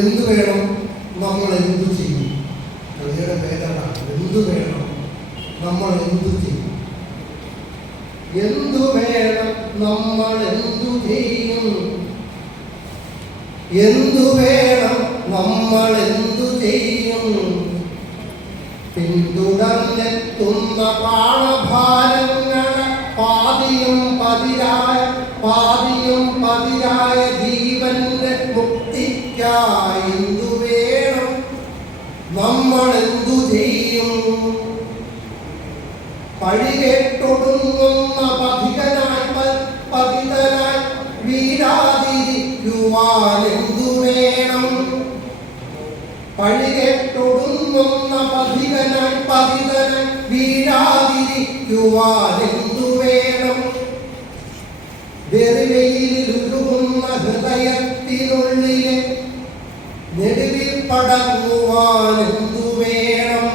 എന്തു വേണം, നമ്മൾ എന്തു ചെയ്യും? കവിതയുടെ പേരാണ് എന്തു വേണം, നമ്മൾ എന്തു ചെയ്യും? എന്തു വേണം, നമ്മൾ എന്തു ചെയ്യും? എന്തു വേണം, നമ്മൾ എന്തു ചെയ്യും? പിന്തുടർന്നെത്തുന്ന പാണഭാരങ്ങളെ പാതിയും പതിരായ ജീവന്റെ മുക്തിക്കായി എന്തു വേണം, നമ്മൾ എന്തു ചെയ്യും? പഴികേട്ടൊടുങ്ങുന്ന പതിതനായി വീഴാതിരിക്കുവാൻ എന്തു വേണം? പഴികേട്ടൊടുങ്ങുന്ന പതിതനായി വീഴാതിരിക്കുവാൻ എന്തു വേണം? വെറുവെയിലുരുകുന്ന ഹൃദയത്തിനുള്ളിലെ നെടുവിൽ പടങ്ങുവാൻ എന്തു വേണം?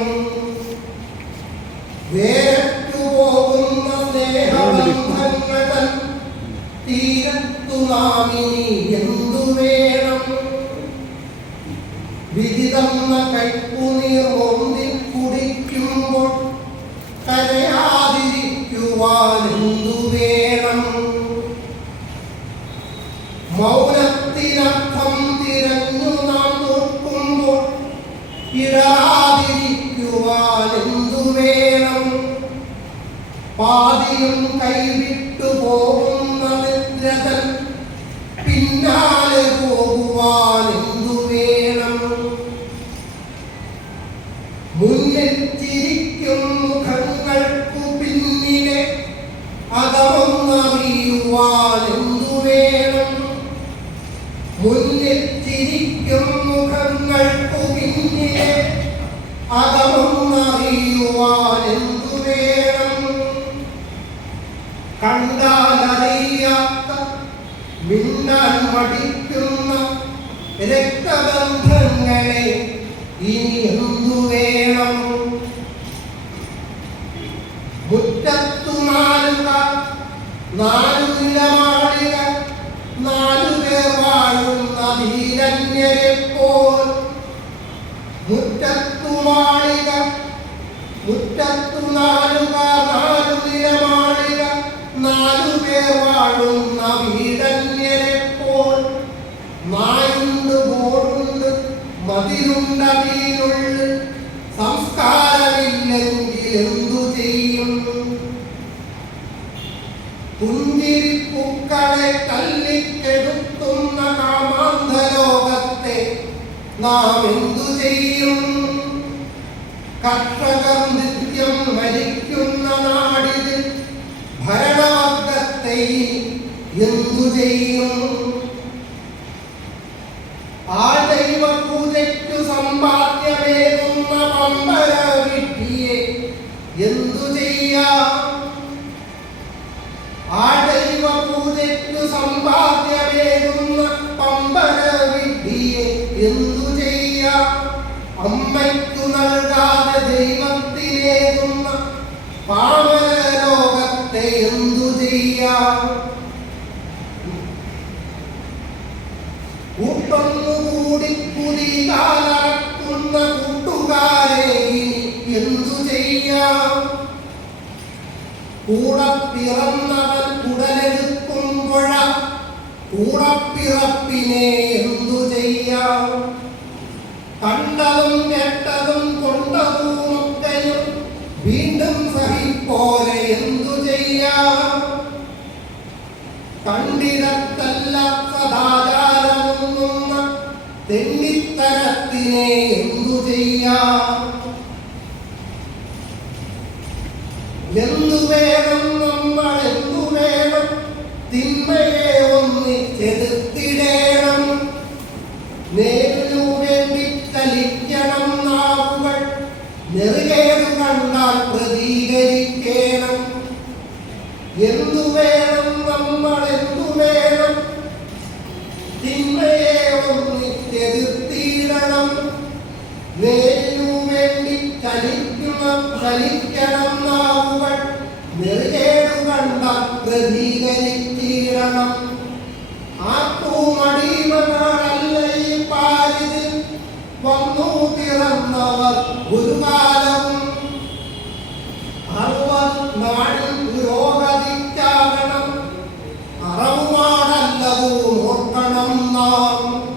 വേരറ്റുപോകുന്ന സ്നേഹബന്ധങ്ങൾ തീരത്തു നാമിനി എന്തു വേണം? വിദിതന്ന കൈപ്പുനീർ മോന്തിൽ കുടിക്കുമ്പോൾ കരയാതിരിക്കുവാൻ എന്തു വേണം? മൗനത്തിനർത്ഥം തിരഞ്ഞു നാം നോക്കുമ്പോൾ ഇടാതിരിക്കുവാൻ എന്തു വേണം? പാതിയും കൈവിട്ടു പോകുന്ന നിദ്രതൻ പിന്നാലെ പോകുവാൻ എന്തു വേണം? മുന്നിൽ ചിരിക്കും മുഖങ്ങൾക്കു പിന്നിലെ അകമൊന്നറിയുവാൻ എന്തു വേണം? മുന്നിൽ ചിരിക്കും മുഖങ്ങൾക്കു പിന്നിലെ അകമൊന്നറിയുവാൻ എന്തു വേണം? കണ്ടാലറിയാത്ത മിണ്ടാൻ മടിക്കുന്ന രക്തബന്ധങ്ങളെ ഇനി എന്തു വേണം? മുറ്റത്തു നാലു നിലമാളിക 4 പേർ വാഴുന്ന ധീരന്യരെ പോൽ മുറ്റത്തു 4 നിലമാളിക 4 പേർ വാഴുന്ന ധീരന്യരെ പോൽ നായുണ്ട് ബോർഡുണ്ട് മതിലുണ്ടതിനുള്ളിൽ സംസ്കാരമില്ലെങ്കിൽ എന്തു ചെയ്യും? പുഞ്ചിരിപ്പൂക്കളെ തല്ലിക്കെടുത്തുന്ന കാമാന്ധലോകത്തെ നാം എന്തു ചെയ്യും? കർഷകർ നിത്യം മരിക്കുന്ന നാടിത് ഭരണവർഗത്തെ എന്തു ചെയ്യും? ആ ദൈവ പൂജയ്ക്കു സമ്പാദ്യമേകുന്ന പമ്പര വിഡ്ഢിയെ എന്തു ചെയ്യാം? ആ ദൈവ പൂജയ്ക്കു സമ്പാദ്യമേകുന്ന പമ്പര വിഡ്ഢിയെ എന്തു ചെയ്യാം? അമ്മയ്ക്കു നൽകാതെ ദൈവത്തിലേകുന്ന പാമര ലോകത്തെ എന്തു ചെയ്യാം? കൂട്ടൊന്നുകൂടി കുതികാലറക്കുന്ന കൂട്ടുകാരെ എന്തു ചെയ്യാം? കൂടപ്പിറന്നവൻ കുടലെടുക്കുമ്പോഴ കൂടപ്പിറപ്പിനെ എന്തു ചെയ്യാം? കണ്ടതും കേട്ടതും കൊണ്ടതുമൊക്കെയും വീണ്ടും സഹിപ്പോലെ എന്തു ചെയ്യാം? കണ്ടിടത്തല്ല സദാചാരമൊന്നുന്ന തെന്നിത്തരത്തിനെ എന്തു ചെയ്യാം? എന്തു വേണം, നമ്മൾ എന്തു വേണം? തിന്മയെ ഒന്നിച്ചെതിർത്തിടേണം. നേരിനു വേണ്ടി ചലിക്കണം നാവുകൾ, നെറുകേട് കണ്ടാൽ പ്രതികരിക്കണം. എന്തു വേണം, നമ്മൾ എന്തു വേണം? തിന്മയെ ഒന്നിച്ചെതിർത്തിടണം. നേരിനു വേണ്ടി ചലിക്കണം നാവുകൾ, നെറുകേട് കണ്ടാൽ പ്രതികരിക്കണം. ആർക്കും അടിമകളല്ല ഈ പാരിത് പിറന്നവർ ഒരു കാലവും നാടിൽ പുരോഗതിക്കാകണം. അറവുമാണല്ലതോ ഓർക്കണം നാം.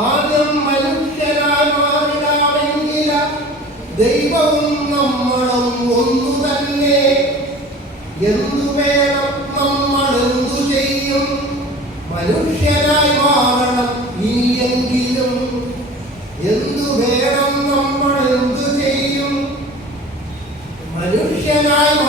ആദ്യം മനുഷ്യനായി മാറിടാമെങ്കില ദൈവവും നമ്മളും ഒന്നു തന്നെ. എന്തു വേണം നമ്മൾ എന്തു ചെയ്യും? മനുഷ്യനായി മാറണം ഇനിയെങ്കിലും. എന്തു വേണം നമ്മൾ എന്തു ചെയ്യും? മനുഷ്യനായി